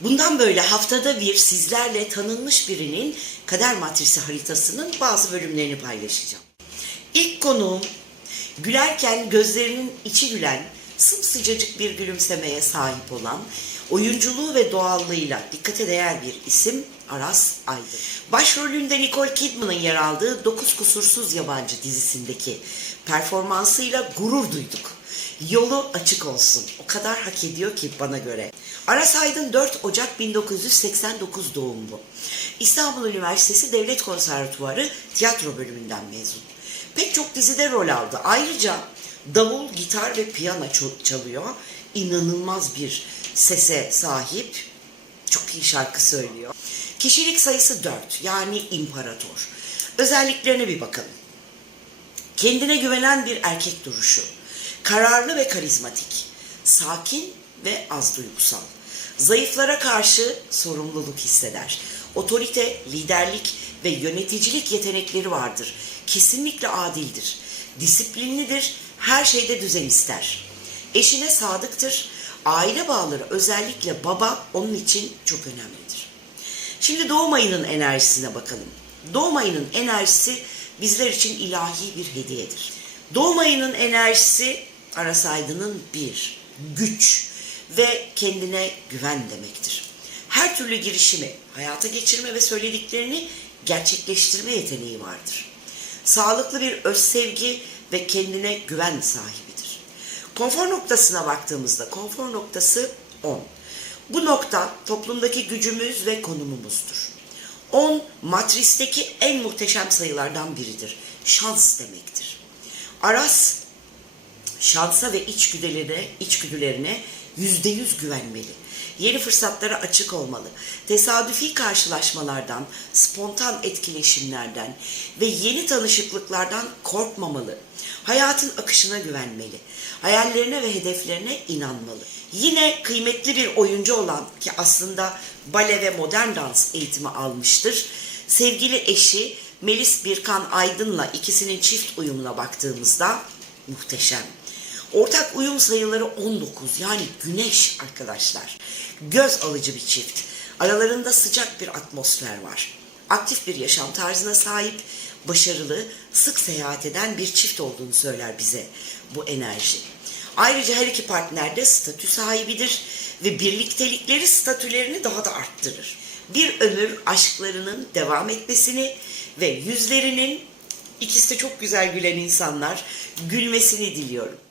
Bundan böyle haftada bir sizlerle tanınmış birinin kader matrisi haritasının bazı bölümlerini paylaşacağım. İlk konuğum gülerken gözlerinin içi gülen, sımsıcacık bir gülümsemeye sahip olan, oyunculuğu ve doğallığıyla dikkate değer bir isim Aras Aydın. Başrolünde Nicole Kidman'ın yer aldığı Dokuz Kusursuz Yabancı dizisindeki performansıyla gurur duyduk. Yolu açık olsun. O kadar hak ediyor ki bana göre. Aras Aydın 4 Ocak 1989 doğumlu. İstanbul Üniversitesi Devlet Konservatuvarı tiyatro bölümünden mezun. Pek çok dizide rol aldı. Ayrıca davul, gitar ve piyano çal- çalıyor. İnanılmaz bir sese sahip. Çok iyi şarkı söylüyor. Kişilik sayısı 4 yani imparator. Özelliklerine bir bakalım. Kendine güvenen bir erkek duruşu. Kararlı ve karizmatik. Sakin ve az duygusal. Zayıflara karşı sorumluluk hisseder. Otorite, liderlik ve yöneticilik yetenekleri vardır. Kesinlikle adildir. Disiplinlidir, her şeyde düzen ister. Eşine sadıktır. Aile bağları özellikle baba onun için çok önemlidir. Şimdi doğum ayının enerjisine bakalım. Doğum ayının enerjisi bizler için ilahi bir hediyedir. Doğum ayının enerjisi Aras Aydın'ın bir, güç ve kendine güven demektir. Her türlü girişimi hayata geçirme ve söylediklerini gerçekleştirme yeteneği vardır. Sağlıklı bir özsevgi ve kendine güven sahibidir. Konfor noktasına baktığımızda konfor noktası 10. Bu nokta toplumdaki gücümüz ve konumumuzdur. 10 matristeki en muhteşem sayılardan biridir. Şans demektir. Aras şansa ve içgüdülerine, içgüdülerine yüzde yüz güvenmeli. Yeni fırsatlara açık olmalı. Tesadüfi karşılaşmalardan, spontan etkileşimlerden ve yeni tanışıklıklardan korkmamalı. Hayatın akışına güvenmeli. Hayallerine ve hedeflerine inanmalı. Yine kıymetli bir oyuncu olan ki aslında bale ve modern dans eğitimi almıştır. Sevgili eşi Melis Birkan Aydın'la ikisinin çift uyumuna baktığımızda muhteşem. Ortak uyum sayıları 19 yani güneş arkadaşlar. Göz alıcı bir çift. Aralarında sıcak bir atmosfer var. Aktif bir yaşam tarzına sahip, başarılı, sık seyahat eden bir çift olduğunu söyler bize bu enerji. Ayrıca her iki partner de statü sahibidir ve birliktelikleri statülerini daha da arttırır. Bir ömür aşklarının devam etmesini ve yüzlerinin ikisi de çok güzel gülen insanlar gülmesini diliyorum.